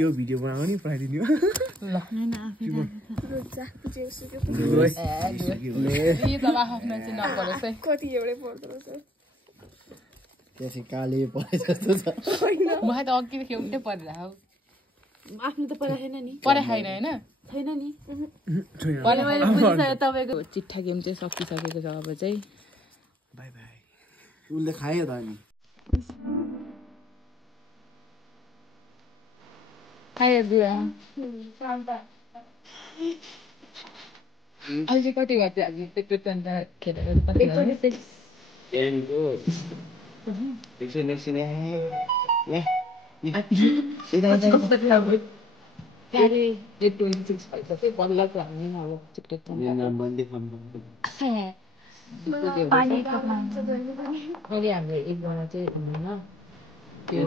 यो भिडियो बनाउनु नि पठाइदिनु ल कति एउटै पर्दो रहेछ त्यसै काले परे जस्तो छ मलाई त अघिदेखि एउटै परिरहेको आफ्नो त पराएन नि पराएन हैन छैन नि मैले बुझिसके तपाईको चिट्ठा गेम चाहिँ सकिसकेको छ अब चाहिँ बाइ बाइ उले खायो त अनि हाय एभ्रिवान अहिले कति बज्यो आज त्यत्रो तन्त खेलेर कति एनको एकछिन एकछिन मैले हाम्रो एकजना चाहिँ हुनुहुन्न त्यो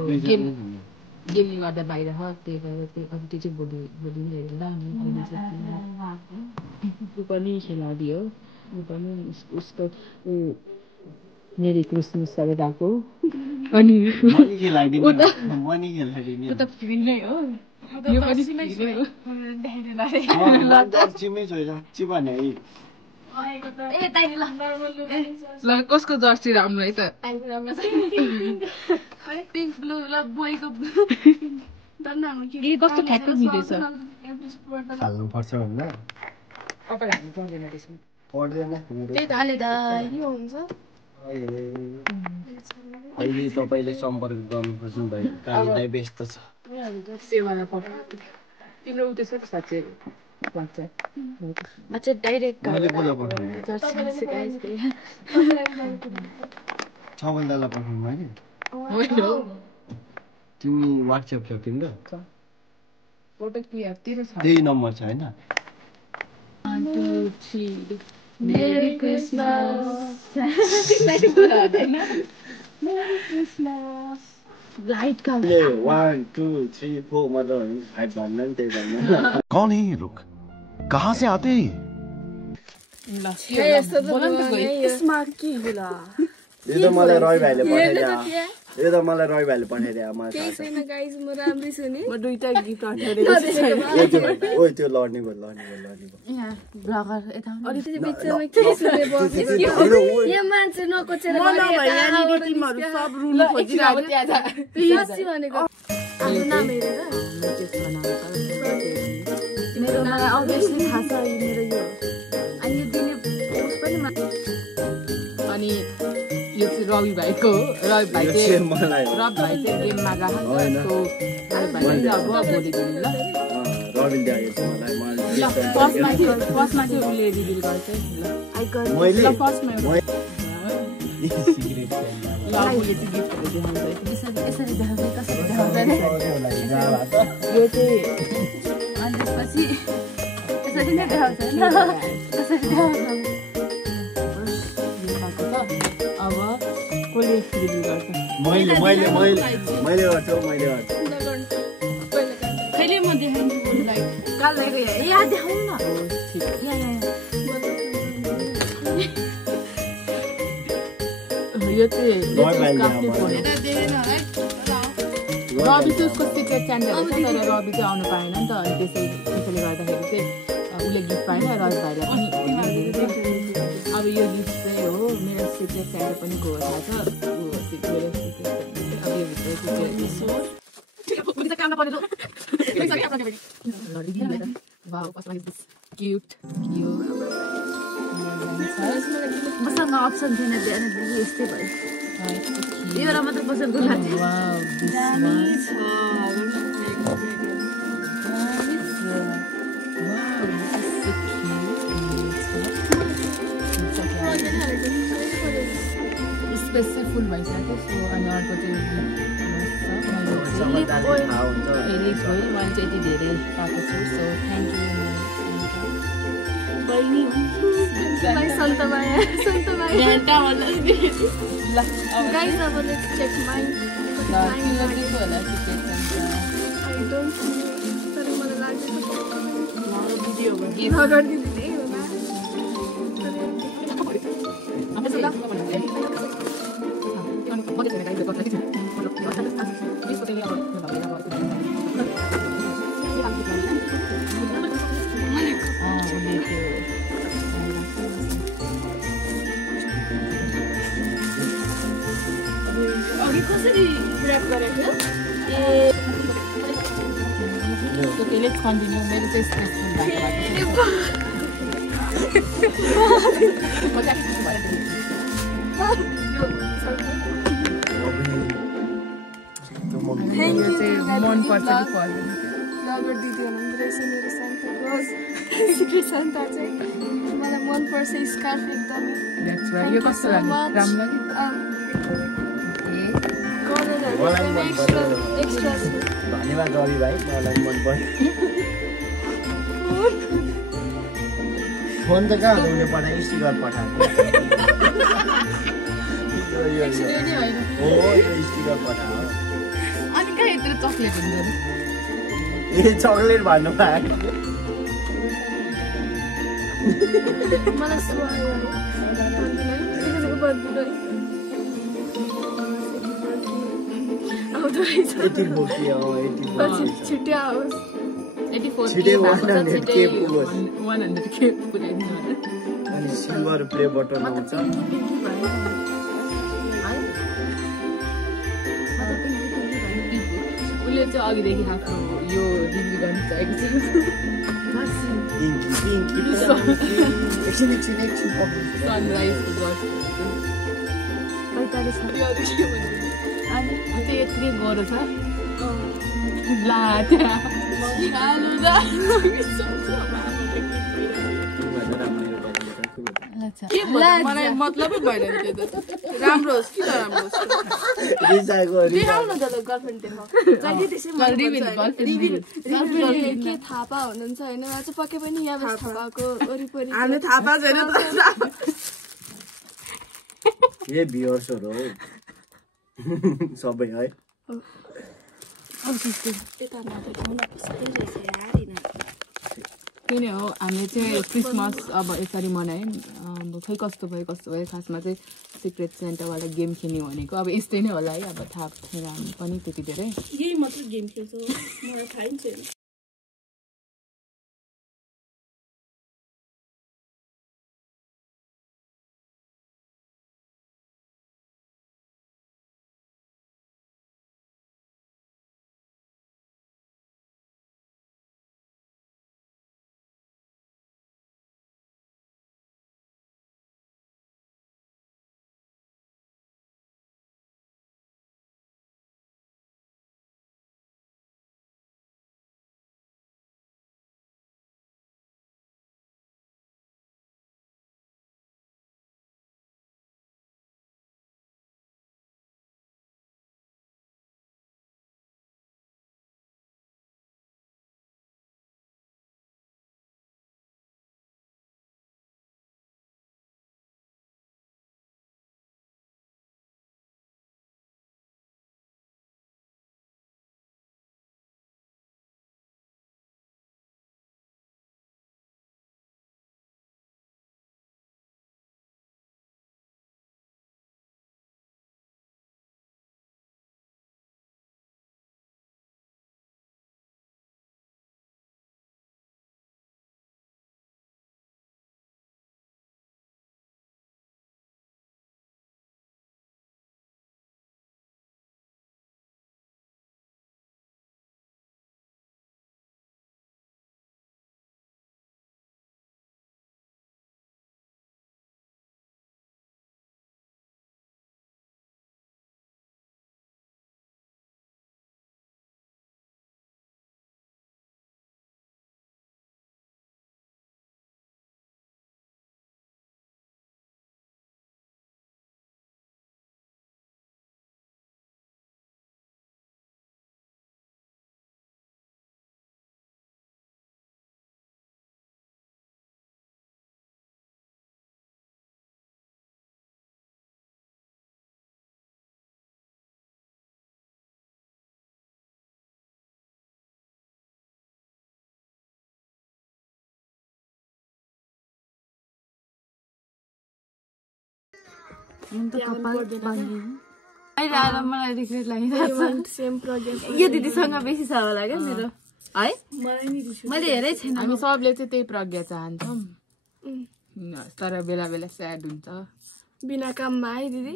गेमले गर्दा बाहिर छ त्यही भएर त्यो अब त्यो चाहिँ भोलि हेर्ला अनि अहिले चाहिँ ऊ पनि खेलाडी हो ऊ पनि उसको मेरी क्रिसमस सबै गएको अनि ऊ त फ्री नै हो यो पनि फ्री नै हो ल कसको जर्सी राम्रो है त पिङ्क ब्लू ल बोयको कस्तो ठ्याक्कै मिलेछ हाल्नुपर्छ भन्दा कपाल हाल्नु पर्दैन त्यसमा पर्दैन त्यही त हाले त यो हुन्छ अहिले तपाईँले सम्पर्क गर्नुपर्छ नि भाइ कालीलाई व्यस्त छ सेवामा पठाउ तिम्रो उ त्यसो साँच्चै लाग्छ अच्छा डाइरेक्ट मैले बोला पठाउनु छबन्दालाई पठाउनु होइन तिमी वाट्सएप छ तिम्रो फोटो क्लियर तेरो छ त्यही नम्बर छ होइन 1 2 3 merry Christmas merry Christmas light का 1 2 3 4 मतलब 5 भन्दा नि त्यही भन्दा कौन है ये लोग कहाँ से आते हैं यो त मलाई रवि भाइले पठाइदियो यो त मलाई रवि भाइले पठाइदियो मलाई केही छैन गाइज म राम्रै छु नि म दुईटा गिफ्ट अठाएर ओइ त्यो लड्ने भयो यहाँ ब्लगर यता अनि त्यो बिचमा के सुने बस्यो यहाँ मान्छे नकोचेर सब रुन खोजिरहेको त्यहाँ जा साच्चै भनेको आफ्नो नाम हेरेर मेरो मलाई अभियसली थाहा छ मेरो यो अनि यो दिने पोस्ट पनि अनि यो चाहिँ रवि भाइको हो रवि भाइ चाहिँ गेममा गएको रवि भाइ चाहिँ अब भोलि दिनु ल रविले आएको मलाई फर्स्टमा चाहिँ उसले रिभिल गर्छ ल फर्स्टमा ल उसले चाहिँ गिफ्टहरू देखाउँछ यसरी देखाउँछ कसरी देखाउँछ यो चाहिँ अनि त्यसपछि यसरी नै देखाउँछ होइन कसरी देखाउँछ अब कसले रिभिल गर्छ मैले गर्छु कहिले म देखाइदिन्छु उसलाई काल यहाँ देखाउँ न यो चाहिँ रवि चाहिँ उसको सिक्रेट च्यानल हो तर रवि चाहिँ आउनु पाएन नि त अनि त्यसैले गर्दाखेरि चाहिँ उसले गिफ्ट पाएन रवि भाइलाई पनि अब यो गिफ्ट चाहिँ हो मेरो सिक्रेट च्यानल पनि को थाहा छ मेरो सिक्रेट अब यो भित्र मसँग अप्सन थिएन बिहान यस्तै भयो एउटा मात्र पसलको लाग्थ्यो स्पेसिफिक फुल भइसक्यो सो अनि अर्को चाहिँ मैले चाहिँ यति धेरै पाएको छु सो थ्याङ्क यू बहिनी सन्तमाया गाइस अब let's check mine I don't see तर मलाई लाग्छ भिडियो नगर्दिनु कसरी ब्रेक गरेको Okay, let's continue. Maybe just धन्यवाद रवि भाइ मलाई मन पर्यो फोन त कहाँ उसले पठायो स्टिकर पठाएको यो स्टिकर पठायो अनि कहाँ यत्रो चकलेट हुन्छ ए चकलेट भन्नु पाएको मलाई सुहायो छिट्टै आओस् 100K पुऱ्याइदिनु अनि सिल्भर प्ले बटन आउँछ उसले चाहिँ अघिदेखि आफ्नो यो रिभ्यू गर्न चाहेको छ सनराइजको अनि त्यो यत्रो गरो छ ला मलाई मतलबै भएन त्यो त राम्रो होस् कि नराम्रो होस् देखाउन त गर्लफ्रेन्ड देखाउ जहिले त्यसै के थापा हुनुहुन्छ होइन उहाँ चाहिँ पक्कै पनि यहाँ थापाको वरिपरि हामी थापा छैन ए भ्युअर्सहरु हो सबै है किन हो हामीले चाहिँ क्रिसमस अब यसरी मनायौँ अब खै कस्तो भयो खासमा चाहिँ सिक्रेट सेन्टावाला गेम खेल्ने भनेको अब यस्तै नै होला है अब थाहा छैन हामी पनि त्यति धेरै यही मात्र गेम खेल्छौँ मलाई थाहै छैन मलाई रिग्रेट लागिरहेको यो दिदीसँग बेसी छ होला क्या मेरो है मैले हेरै छैन हामी सबले चाहिँ त्यही प्रज्ञा चाहन्छौँ तर बेला बेला स्याड हुन्छ बिना काममा है दिदी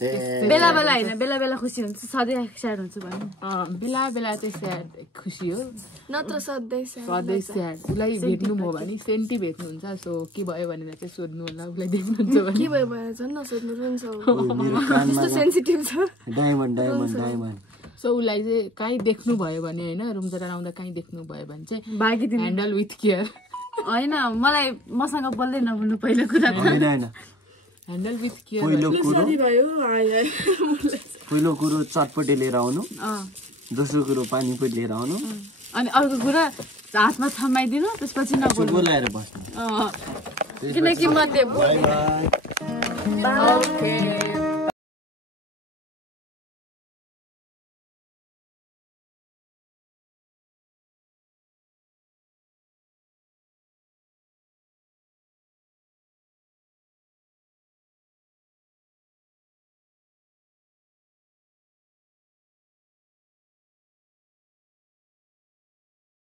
बेला बेला होइन बेला बेला खुसी हुन्छ सधैँ स्याड हुन्छु भन्नु बेला बेला चाहिँ स्याड खुसी हो नत्र सधैँ सधैँ स्याड उसलाई भेट्नु भयो भने सेन्टी भेट्नुहुन्छ सो के भयो भनेर चाहिँ सोध्नु होला उसलाई देख्नुहुन्छ भने के भयो भयो झन् नसोध्नु रुन्छ यस्तो सेन्सिटिभ छ डायमन्ड सो उसलाई चाहिँ कहीँ देख्नु भयो भने होइन रुमझरा आउँदा कहीँ देख्नु भयो भने चाहिँ भागिदिनु ह्यान्डल विथ केयर होइन मलाई मसँग बोल्दै नबोल्नु पहिलो कुरा ह्यान्डल विथ केयर पहिलो कुरो चटपटे लिएर आउनु दोस्रो कुरो पानी पनि लिएर आउनु अनि अर्को कुरा हातमा थमाइदिनु त्यसपछि नबोल्नु बोलाएर बस्नु किनकि म त्यो ओके